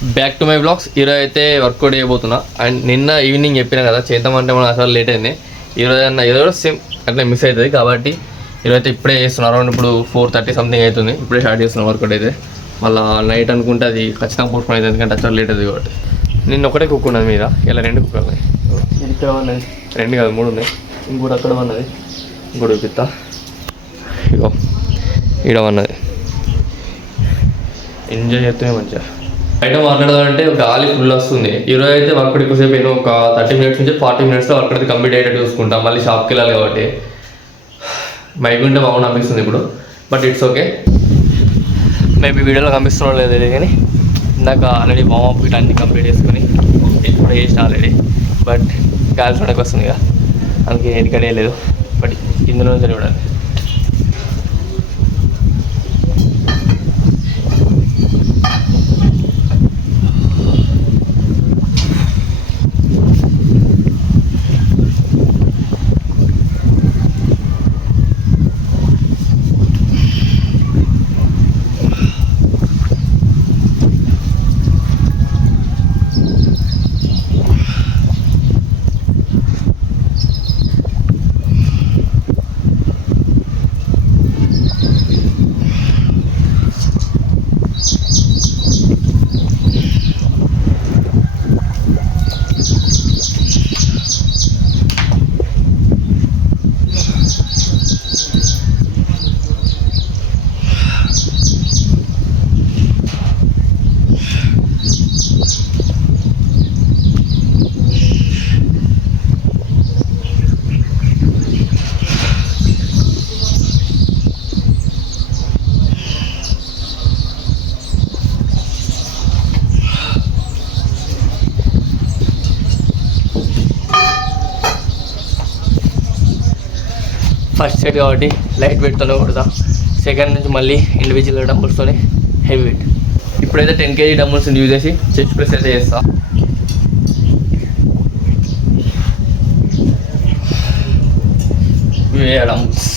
Back to my blogs. ఈరోజు అయితే workout చేయబోతున్నా. అండ్ నిన్న ఈవినింగ్ చెప్పినా కదా చేద్దామంటే మనం అసలు లేట్ అయింది. ఈరోజు అన్న ఈరోజు సేమ్ అట్లా మిస్ అవుతుంది కాబట్టి ఈరోజు అయితే ఇప్పుడే చేస్తున్నాను. అరౌండ్ ఇప్పుడు 4:30 సంథింగ్ అవుతుంది. ఇప్పుడే స్టార్ట్ చేస్తున్నాను వర్కౌట్ అయితే. మళ్ళీ నైట్ అనుకుంటే అది ఖచ్చితంగా పోస్ట్పోన్ అవుతుంది, ఎందుకంటే అసలు లేట్ అవుతుంది కాబట్టి. నిన్న ఒకటే కుక్ ఉన్నది మీద, ఇలా 2 కుక్కలు ఉన్నాయి. ఇది ఇక్కడ ఉన్నది 2 కాదు 3 ఉన్నాయి. ఇంకోటి అక్కడ ఉన్నది, ఇంకోటి చూపిస్తా. ఇగో ఇక్కడ ఉన్నది. ఎంజాయ్ చేస్తూనే మంచిగా బయట మాట్లాడాలంటే గాలి ఫుల్ వస్తుంది. ఈరోజు అయితే వర్కౌట్ ఎక్కువసేపు అయినా ఒక 30 మినిట్స్ నుంచి 40 మినిట్స్లో వర్కౌట్ అయితే కంప్లీట్ అయ్యేటట్టు చూసుకుంటాం. మళ్ళీ షాప్కి వెళ్ళాలి కాబట్టి మైక్ ఉంటే బాగుండి అనిపిస్తుంది ఇప్పుడు. But it's okay. మేబీ వీడియోలో కనిపిస్తున్నాం లేదు కానీ ఇందాక ఆల్రెడీ వార్మప్ ఇట్ అన్ని కంప్లీట్ చేసుకొని ఇప్పుడు చేసిన ఆల్రెడీ. బట్ గాలి చూడడానికి వస్తుంది కదా, అందుకే ఎక్కడే లేదు. బట్ ఇందులో నుంచి చూడాలి. ఫస్ట్ సెట్ కాబట్టి లైట్ వెయిట్తోనే కొడతా. సెకండ్ నుంచి మళ్ళీ ఇండివిజువల్ డంబుల్స్తోనే హెవీ వెయిట్. ఇప్పుడైతే 10 kg డంబుల్స్ యూజ్ చేసి చెస్ట్ ప్రెస్ అయితే చేస్తా. డంబుల్స్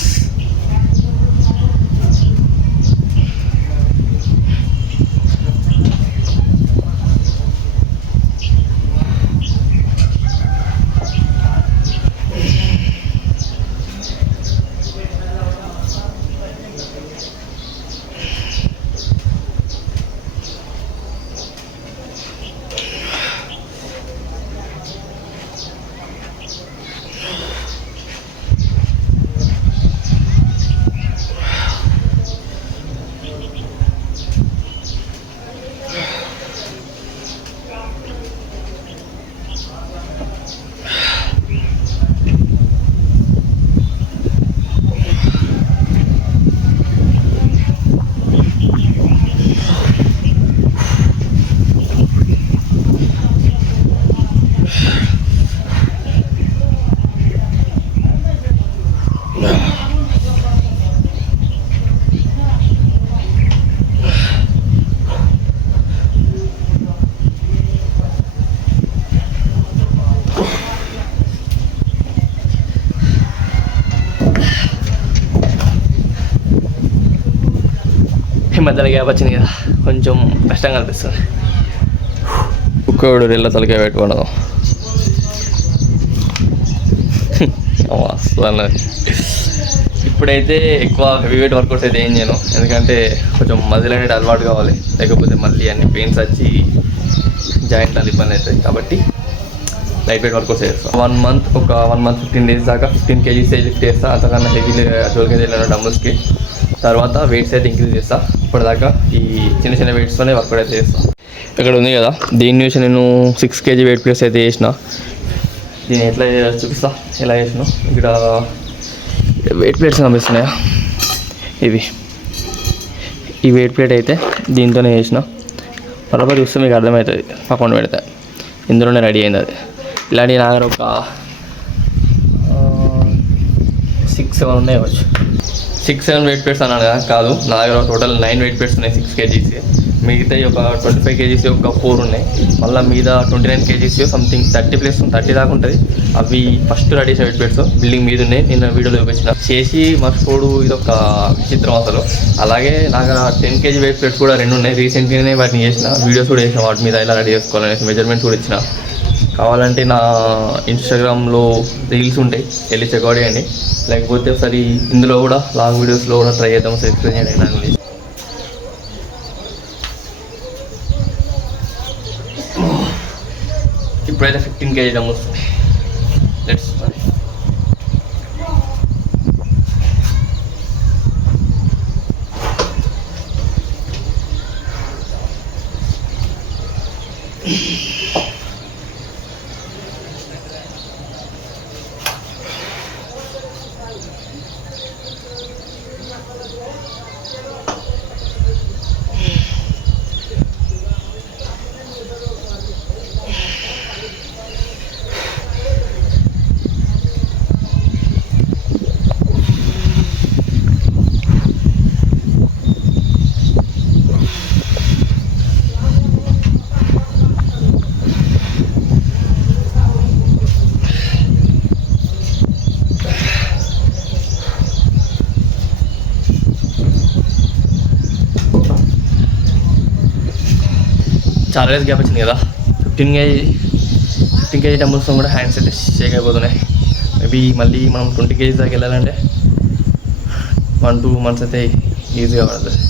మధ్యలో గ్యాప్ వచ్చింది కదా, కొంచెం కష్టంగా అనిపిస్తుంది. కుక్కడు రెల్ల తలకాయ పెట్టుకోవడం అసలు. ఇప్పుడైతే ఎక్కువ హెవీ వెయిట్ వర్కౌట్స్ అయితే ఏం చేయను, ఎందుకంటే కొంచెం మజిల్ అనేది అలవాటు కావాలి, లేకపోతే మళ్ళీ అన్ని పెయిన్స్ వచ్చి జాయింట్ అది ఇబ్బంది అవుతుంది. కాబట్టి లైట్ వెయిట్ వర్కౌట్స్ చేస్తాను. 1 మంత్ 15 days దాకా 15 kgs లిఫ్ట్ చేస్తాను. అంతకన్నా హెవీ 12 kg వెళ్ళిన డంబుల్స్కి. తర్వాత వెయిట్స్ అయితే ఇంక్రీజ్ చేస్తాను. ఇప్పటిదాకా ఈ చిన్న చిన్న వెయిట్స్తోనే వర్కౌట్ అయితే చేస్తాను. ఇక్కడ ఉంది కదా, దీన్ని చూసి నేను 6 kg వెయిట్ ప్లస్ అయితే చేసిన. దీన్ని ఎట్లా చూపిస్తా, ఎలా చేసినా. ఇక్కడ వెయిట్ ప్లేట్స్ కనిపిస్తున్నాయా, ఇవి ఈ వెయిట్ ప్లేట్ అయితే దీంతోనే చేసిన. బరాబర్ చూస్తే మీకు అర్థమవుతుంది. పక్కన పెడితే ఇందులోనే రెడీ అయింది అది. ఇలాంటి నా దగ్గర ఒక 6-7 ఉన్నాయి కావచ్చు. 6-7 వెయిట్ పెట్స్ అన్నాను కదా, కాదు, నా దగ్గర టోటల్ 9 వెయిట్ పెట్స్ ఉన్నాయి 6 kgs. మిగతా ఒక 25 kgs ఒక 4 ఉన్నాయి. మళ్ళీ మీద 29 kgs సంథింగ్ 30 దాకా ఉంటుంది. అవి ఫస్ట్ రెడీ చేసిన వెయిట్ పెట్స్ బిల్డింగ్ మీద ఉన్నాయి. నిన్న వీడియోలో చూపించిన చేసి మర్చిపోడు. ఇది ఒక విచిత్రం అసలు. అలాగే నాకు 10 kg వెయిట్ పెట్స్ కూడా 2 ఉన్నాయి. రీసెంట్గానే వాటిని చేసిన వీడియోస్ కూడా చేసిన, వాటి మీద ఎలా రెడీ చేసుకోవాలనేసి మెజర్మెంట్స్ కూడా ఇచ్చిన. కావాలంటే నా ఇన్స్టాగ్రామ్లో రీల్స్ ఉంటాయి, వెళ్ళి చెక్అవుట్ చేయండి. లేకపోతే ఒకసారి ఇందులో కూడా లాంగ్ వీడియోస్లో కూడా ట్రై చేద్దాం, ఒకసారి ఎక్స్ప్లెయిన్ చేయండి దాని గురించి. ఇప్పుడైతే 15 kg డమ్స్. లెట్స్ చాలా డేస్ గ్యాప్ వచ్చింది కదా. 15 kg డమ్స్ కూడా హ్యాండ్స్ అయితే షేక్ అయిపోతున్నాయి. మేబీ మళ్ళీ మనం 20 kg దాకా వెళ్ళాలంటే 1-2 months అయితే ఈజీగా పడుతుంది.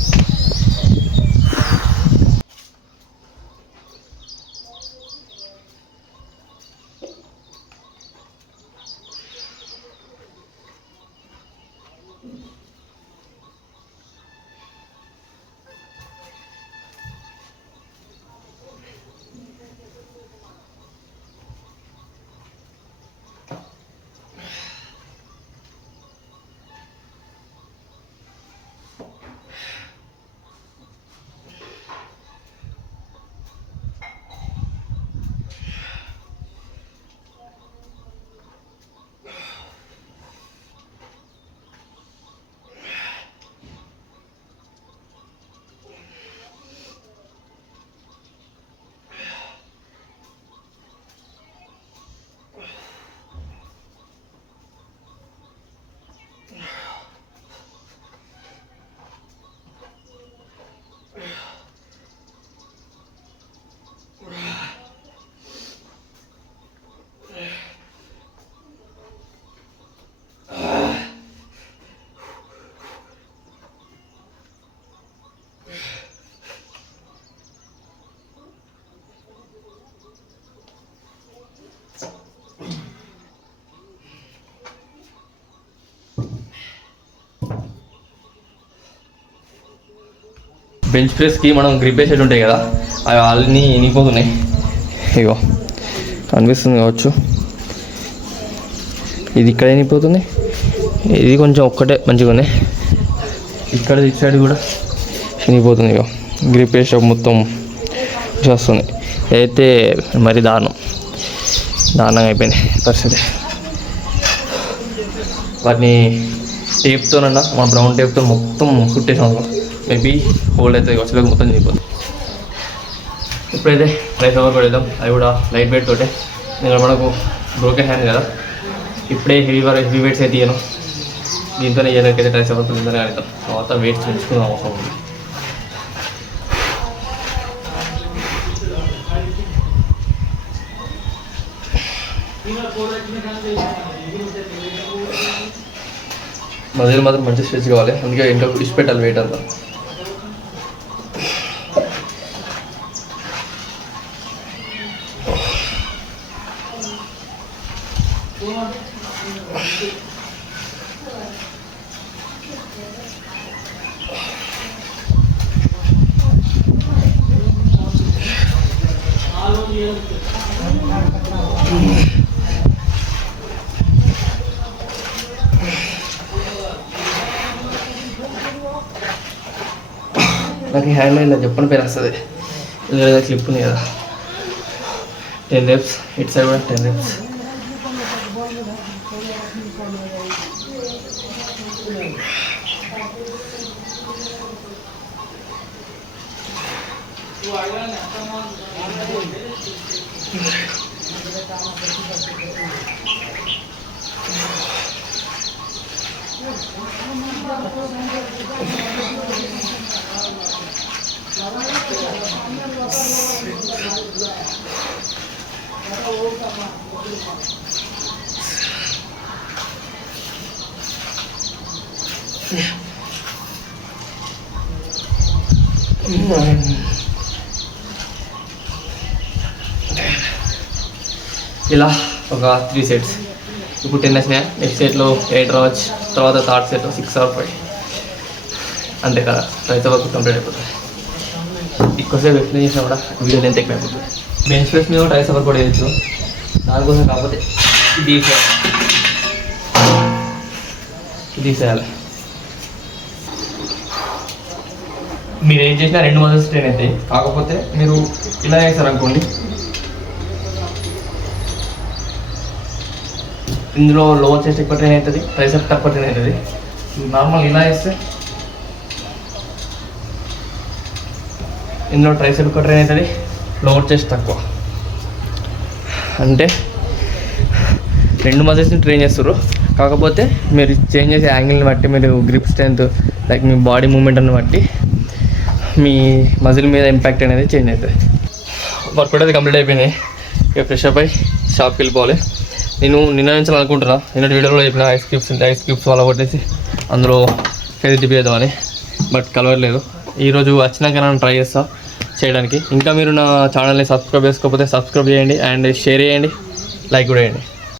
బెంచ్ ప్రెస్కి మనం గ్రిప్ వేసేది ఉంటాయి కదా, అవి అన్నీ ఇనిపోతున్నాయి. ఇగో కనిపిస్తుంది కావచ్చు, ఇది ఇక్కడ ఇనిపోతుంది, ఇది కొంచెం ఒక్కటే మంచిగా ఉంది, ఇక్కడ ఇటు సైడ్ కూడా ఇనిపోతుంది. ఇగో గ్రిప్ వేసేటప్పుడు మొత్తం వస్తుంది. అయితే మరి దారుణంగా అయిపోయింది పరిస్థితి. వాటిని టేప్తోనన్నా మన బ్రౌన్ టేప్తో మొత్తం చుట్టేసాం. మేబీ హోల్డ్ అయితే వచ్చేలోకి మొత్తం చనిపోతుంది. ఇప్పుడైతే రైస్ ఓవర్ కొడేద్దాం. అది కూడా లైట్ వెయిట్ తోటే. నేను మనకు బ్రోకెన్ హ్యాండ్ కదా, ఇప్పుడే హెవీ వెయిట్స్ అయితే ఇయ్యను. దీంతోనే ఇయ్యడానికైతే రైస్ ఓవర్ కొద్దిగా ఆడతాం. తర్వాత వెయిట్స్ పెంచుకుందాం అవసరం ఉంది. మధ్యలో మాత్రం మంచి స్ట్రెచ్ కావాలి, అందుకే ఇంకా ఇష్ట పెట్టాలి వెయిట్ అంతా. నాకు ఈ హ్యాండ్ ఇలా చెప్పని పేరు వస్తుంది, లేదా క్లిప్ ఉంది కదా. 10 reps, ఇటు సైడ్ కూడా 10 reps. ఇలా ఒక 3 సెట్స్. ఇప్పుడు 10 వచ్చినాయి. నెక్స్ట్ సెట్లో 8 రావచ్చు. తర్వాత థర్డ్ సెట్లో 6 or 5 అంతే కదా. రైతు వర్క్ కంప్లీట్ అయిపోతుంది. ఎక్కువసేపు ఎక్స్ప్లెయిన్ చేసినా కూడా వీడియో లెంత్ ఎక్కువ అయిపోతుంది. బెంచ్ ప్రెస్ మీద రైస్ వర్క్ కూడా వేయచ్చు. దానికోసం కాకపోతే ఇది తీసేయాలి. మీరు ఏం చేసినా 2 మజిల్స్ ట్రైన్ అవుతాయి. కాకపోతే మీరు ఇలా చేస్తారు అనుకోండి, ఇందులో లోవర్ చెస్ట్ ఎక్కువ ట్రైన్ అవుతుంది, ట్రైసెప్ తక్కువ ట్రైన్ అవుతుంది. నార్మల్ ఇలా వేస్తే ఇందులో ట్రైసెప్ ఎక్కువ ట్రైన్ అవుతుంది, లోవర్ చెస్ట్ తక్కువ. అంటే 2 మజిల్స్ని ట్రైన్ చేస్తారు. కాకపోతే మీరు చేంజ్ చేసే యాంగిల్ని బట్టి, మీరు గ్రిప్ స్ట్రెంత్, లైక్ మీ బాడీ మూమెంట్ని బట్టి మీ మజిల్ మీద ఇంపాక్ట్ అనేది చేంజ్ అవుతుంది. వర్కౌట్ అయితే కంప్లీట్ అయిపోయినాయి. ఇక ఫ్రెష్ అప్ అయి షాప్కి వెళ్ళిపోవాలి. నేను నిర్ణయించాలనుకుంటున్నా, నిన్నటి వీడియోలో చెప్పిన ఐస్ క్యూబ్స్ వల్ల కొట్టేసి అందులో ఫేస్ తిప్పేద్దామని, బట్ కలవట్లేదు. ఈరోజు వచ్చినాక నేను ట్రై చేస్తా చేయడానికి. ఇంకా మీరు నా ఛానల్ని సబ్స్క్రైబ్ చేసుకోకపోతే సబ్స్క్రైబ్ చేయండి, అండ్ షేర్ చేయండి, లైక్ కూడా చేయండి.